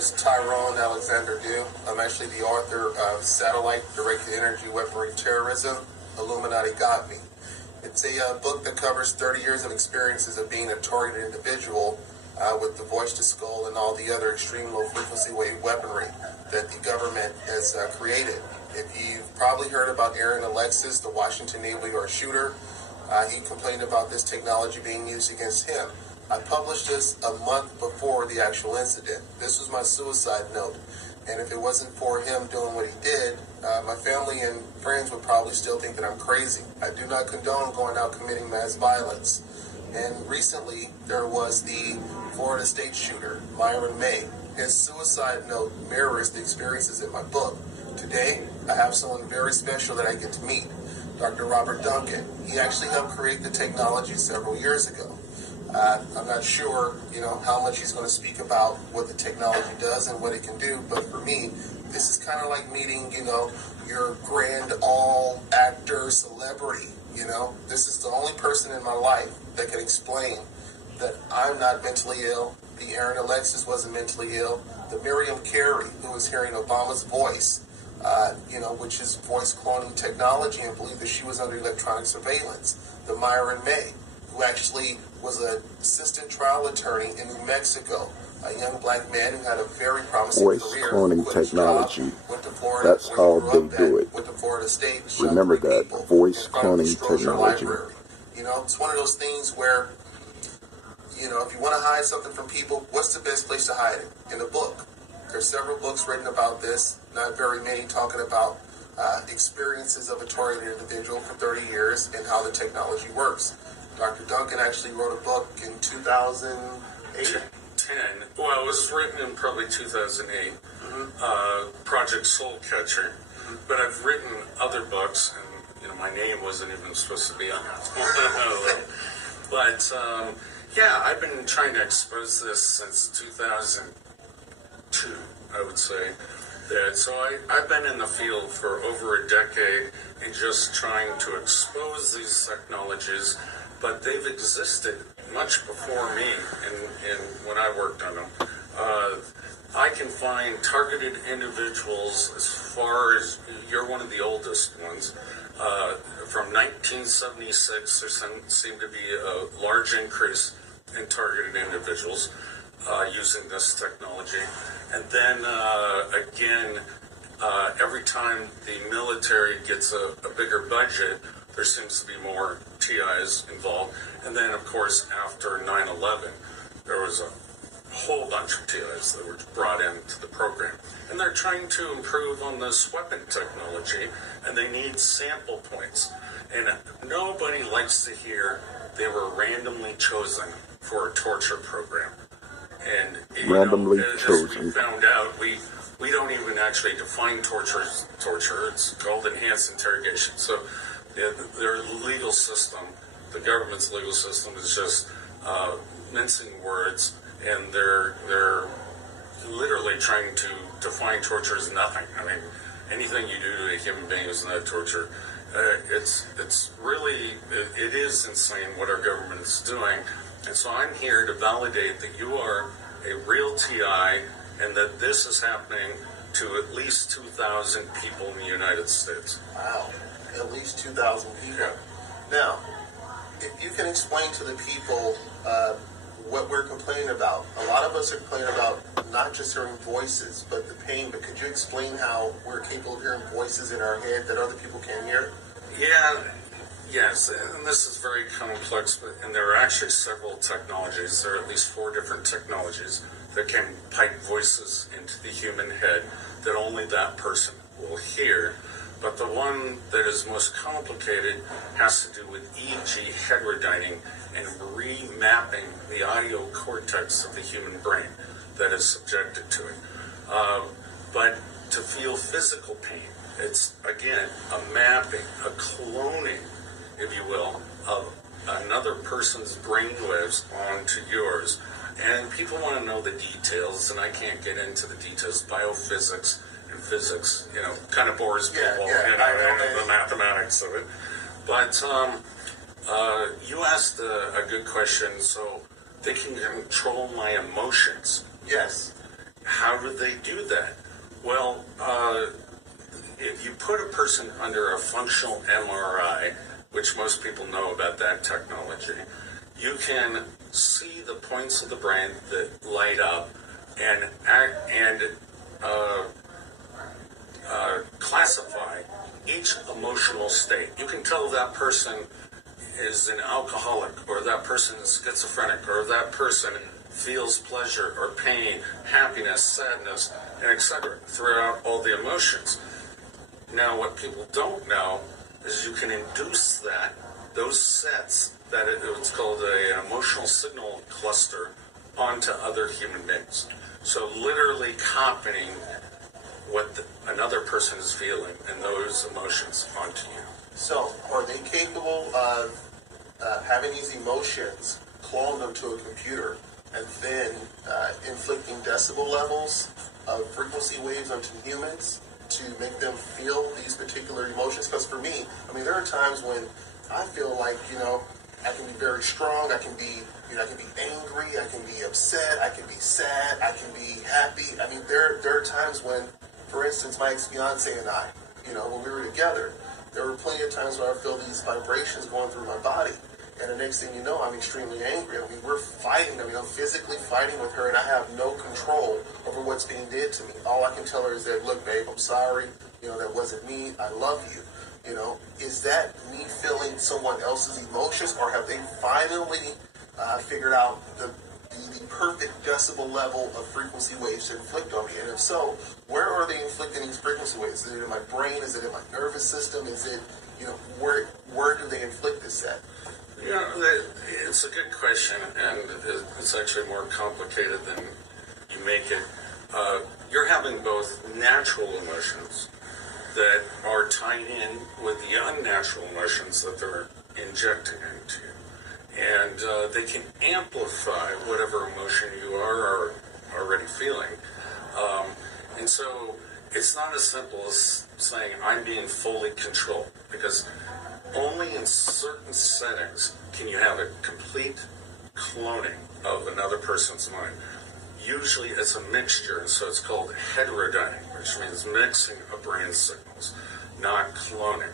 is Tyrone Alexander Dew. I'm actually the author of Satellite Directed Energy Weaponry Terrorism, Illuminati Got Me. It's a book that covers 30 years of experiences of being a targeted individual with the voice to skull and all the other extreme low frequency wave weaponry that the government has created. If you've probably heard about Aaron Alexis, the Washington Naval Yard shooter, he complained about this technology being used against him. I published this a month before the actual incident. This was my suicide note. And if it wasn't for him doing what he did, my family and friends would probably still think that I'm crazy. I do not condone going out committing mass violence. And recently, there was the Florida State shooter, Myron May. His suicide note mirrors the experiences in my book. Today, I have someone very special that I get to meet, Dr. Robert Duncan. He actually helped create the technology several years ago. I'm not sure, how much he's going to speak about what the technology does and what it can do, but for me, this is kind of like meeting, your grand all actor celebrity, This is the only person in my life that can explain that I'm not mentally ill. The Aaron Alexis wasn't mentally ill. The Miriam Carey, who was hearing Obama's voice, which is voice cloning technology, and believed that she was under electronic surveillance. The Myron May, who actually was an assistant trial attorney in New Mexico, a young black man who had a very promising voice career. cloning technology. Went to Florida, that's how they do it. Went to Florida State. Remember that, voice cloning technology. It's one of those things where, if you want to hide something from people, what's the best place to hide it? In a book. There's several books written about this, not very many talking about experiences of a targeted individual for 30 years and how the technology works. Dr. Duncan actually wrote a book in 2008. Well, it was written in probably 2008, Project Soul Catcher. But I've written other books, and my name wasn't even supposed to be on it. But I've been trying to expose this since 2002, I would say. So I've been in the field for over a decade and just trying to expose these technologies, but they've existed much before me and when I worked on them. I can find targeted individuals as far as, you're one of the oldest ones, from 1976 there seemed to be a large increase in targeted individuals using this technology. And then again, every time the military gets a bigger budget, there seems to be more TIs involved. And then, of course, after 9/11, there was a whole bunch of TIs that were brought into the program. And they're trying to improve on this weapon technology, and they need sample points. And nobody likes to hear they were randomly chosen for a torture program. And randomly as chosen. we found out, we don't even actually define torture as torture. It's called enhanced interrogation. So their legal system, the government's legal system, is just mincing words, and they're literally trying to define torture as nothing. I mean, anything you do to a human being is not torture. It's really, it is insane what our government is doing. And so I'm here to validate that you are a real TI and that this is happening to at least 2,000 people in the United States. Wow, at least 2,000 people. Yeah. Now, if you can explain to the people what we're complaining about. A lot of us are complaining about not just hearing voices, but the pain. But could you explain how we're capable of hearing voices in our head that other people can't hear? Yes, and this is very complex, and there are actually several technologies. There are at least 4 different technologies that can pipe voices into the human head that only that person will hear. But the one that is most complicated has to do with EEG heterodyning and remapping the audio cortex of the human brain that is subjected to it. But to feel physical pain, it's, again, a mapping, a cloning, if you will, of another person's brainwaves onto yours. And people want to know the details, and I can't get into the details. Biophysics and physics, kind of bores people, the mathematics of it. But you asked a good question. So they can control my emotions. Yes. how do they do that? Well, if you put a person under a functional MRI, which most people know about that technology, you can see the points of the brain that light up and classify each emotional state. You can tell that person is an alcoholic, or that person is schizophrenic, or that person feels pleasure or pain, happiness, sadness, and etc. throughout all the emotions. Now, what people don't know is you can induce those sets, it's called an emotional signal cluster, onto other human beings. So literally copying what another person is feeling and those emotions onto you. So, are they capable of having these emotions, clone them to a computer, and then inflicting decibel levels of frequency waves onto humans to make them feel these particular emotions? Because for me, I mean, there are times when I feel like, I can be very strong, I can be angry, I can be upset, I can be sad, I can be happy. I mean, there are times when, for instance, my ex-fiance and I, when we were together, there were plenty of times where I feel these vibrations going through my body. And the next thing you know, I'm extremely angry. I mean, we're fighting. I mean, I'm physically fighting with her, and I have no control over what's being did to me. All I can tell her is that, look, babe, I'm sorry. That wasn't me. I love you. Is that me feeling someone else's emotions, or have they finally figured out the perfect decibel level of frequency waves to inflict on me? And if so, where are they inflicting these frequency waves? Is it in my brain? Is it in my nervous system? Is it, where do they inflict this at? It's a good question, and it's actually more complicated than you make it. You're having both natural emotions that are tied in with the unnatural emotions that they're injecting into you. And they can amplify whatever emotion you are already feeling. And so it's not as simple as saying, I'm being fully controlled, because only in certain settings can you have a complete cloning of another person's mind. Usually it's a mixture, so it's called heterodyning, which means mixing of brain signals, not cloning.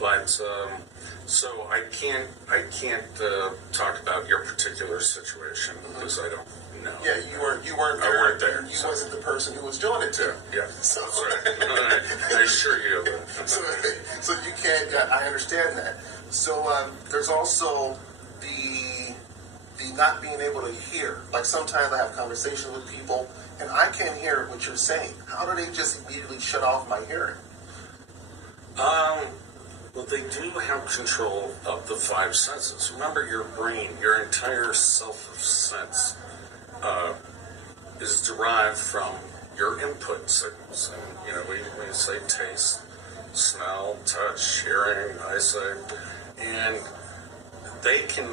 But so I can't talk about your particular situation because I don't know. Yeah, you weren't there. I weren't there. You wasn't the person who was doing it to. Yeah. So that's right. I assure you of that. So you can't. Yeah, I understand that. So there's also the not being able to hear. Like sometimes I have conversations with people and I can't hear what you're saying. How do they just immediately shut off my hearing? Well, they do have control of the five senses. Remember, your brain, your entire self-sense is derived from your input signals. And, we say taste, smell, touch, hearing, eyesight, and they can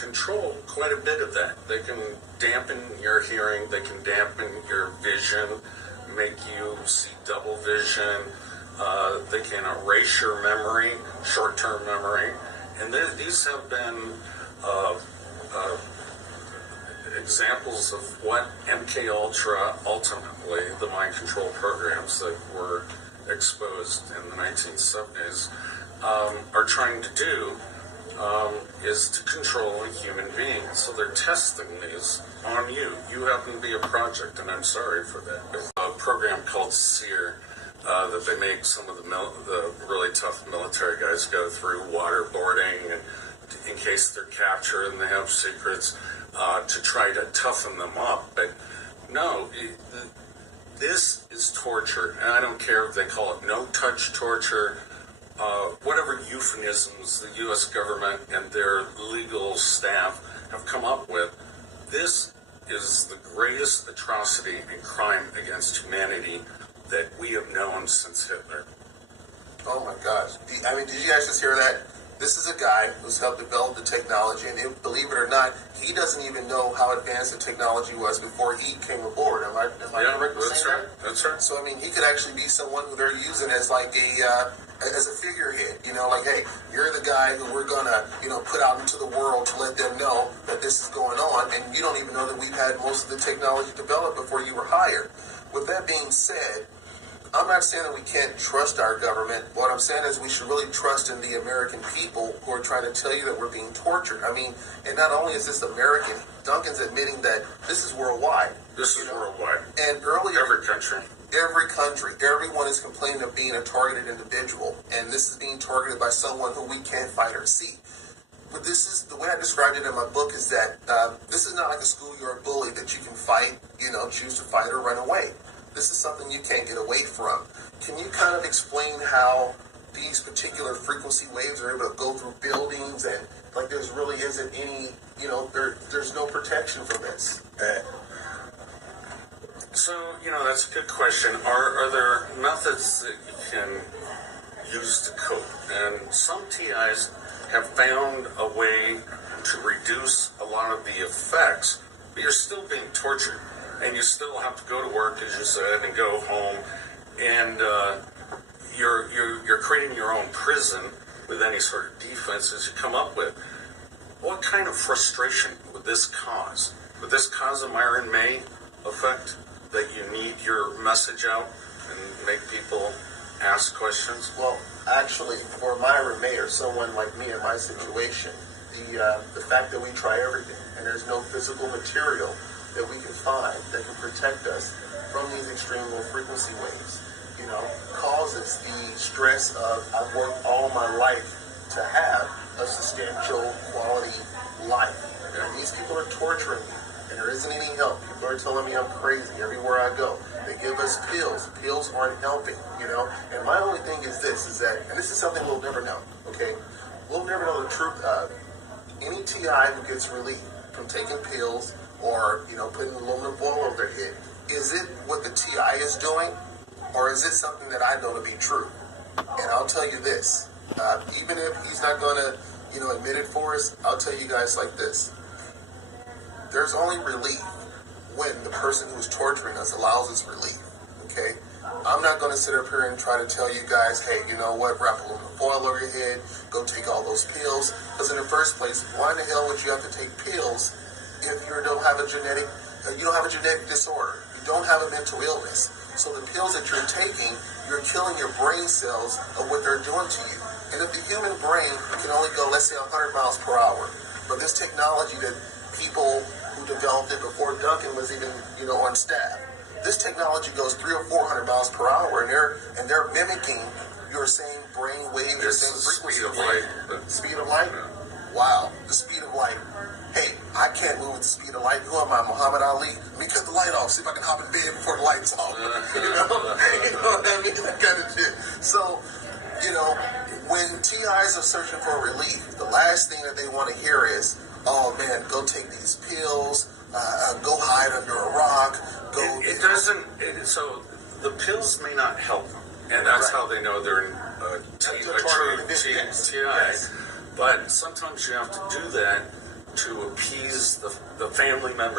control quite a bit of that. They can dampen your hearing, they can dampen your vision, make you see double vision. They can erase your memory, short-term memory, and these have been examples of what MK Ultra, ultimately the mind control programs that were exposed in the 1970s, are trying to do, is to control a human being. So they're testing these on you. You happen to be a project, and I'm sorry for that. There's a program called SEER, that they make some of the really tough military guys go through, waterboarding, and in case they're captured and they have secrets, to try to toughen them up. But no, this is torture, and I don't care if they call it no-touch torture, whatever euphemisms the U.S. government and their legal staff have come up with. This is the greatest atrocity and crime against humanity that we have known since Hitler. Oh my gosh. I mean, did you guys just hear that? This is a guy who's helped develop the technology, and believe it or not, he doesn't even know how advanced the technology was before he came aboard. Am I correct in saying that? That's right. So, I mean, he could actually be someone who they're using as like as a figurehead, You know, like, hey, you're the guy who we're gonna, put out into the world to let them know that this is going on, and you don't even know that we've had most of the technology developed before you were hired. With that being said, I'm not saying that we can't trust our government. What I'm saying is we should really trust in the American people who are trying to tell you that we're being tortured. I mean, and not only is this American, Duncan's admitting that this is worldwide. This is worldwide. And earlier, Every country. Everyone is complaining of being a targeted individual, and this is being targeted by someone who we can't fight or see. But this is, the way I described it in my book is that this is not like a schoolyard bully that you can fight, choose to fight or run away. This is something you can't get away from. Can you kind of explain how these particular frequency waves are able to go through buildings and like there's really isn't any, there's no protection from this? So, that's a good question. Are there methods that you can use to cope? And some TIs have found a way to reduce a lot of the effects, but you're still being tortured. And you still have to go to work, as you said, and go home. And you're creating your own prison with any sort of defenses you come up with. What kind of frustration would this cause? Would this cause a Myron May effect? That you need your message out and make people ask questions? Well, actually, for Myron May or someone like me in my situation, the fact that we try everything and there's no physical material that we can find that can protect us from these extreme low frequency waves, causes the stress of I've worked all my life to have a substantial quality life. And these people are torturing me. And there isn't any help. People are telling me I'm crazy everywhere I go. They give us pills. The pills aren't helping, And my only thing is this, and this is something we'll never know, okay? We'll never know the truth of any TI who gets relief from taking pills or, putting aluminum foil over their head. Is it what the TI is doing, or is it something that I know to be true? And I'll tell you this, even if he's not going to, admit it for us, I'll tell you guys like this. There's only relief when the person who's torturing us allows us relief, okay? I'm not going to sit up here and try to tell you guys, hey, you know what, wrap aluminum foil over your head, go take all those pills, because in the first place, why in the hell would you have to take pills if you don't have a genetic disorder? You don't have a mental illness. So the pills that you're taking, you're killing your brain cells of what they're doing to you. And if the human brain can only go, let's say, 100 miles per hour, but this technology that people who developed it before Duncan was even, on staff. This technology goes 300 or 400 miles per hour, and they're mimicking your same brain wave, your same frequency. Speed of light. Wow, the speed of light. Hey, I can't move at the speed of light. Who am I, Muhammad Ali? Let me cut the light off. See if I can hop in bed before the light's off. You know what I mean? That kind of shit. So, when TIs are searching for relief, the last thing that they want to hear is, oh man, go take these pills, go hide under a rock, go... So the pills may not help them, and that's how they know they're a true TI. Yes. But sometimes you have to do that to appease the family members.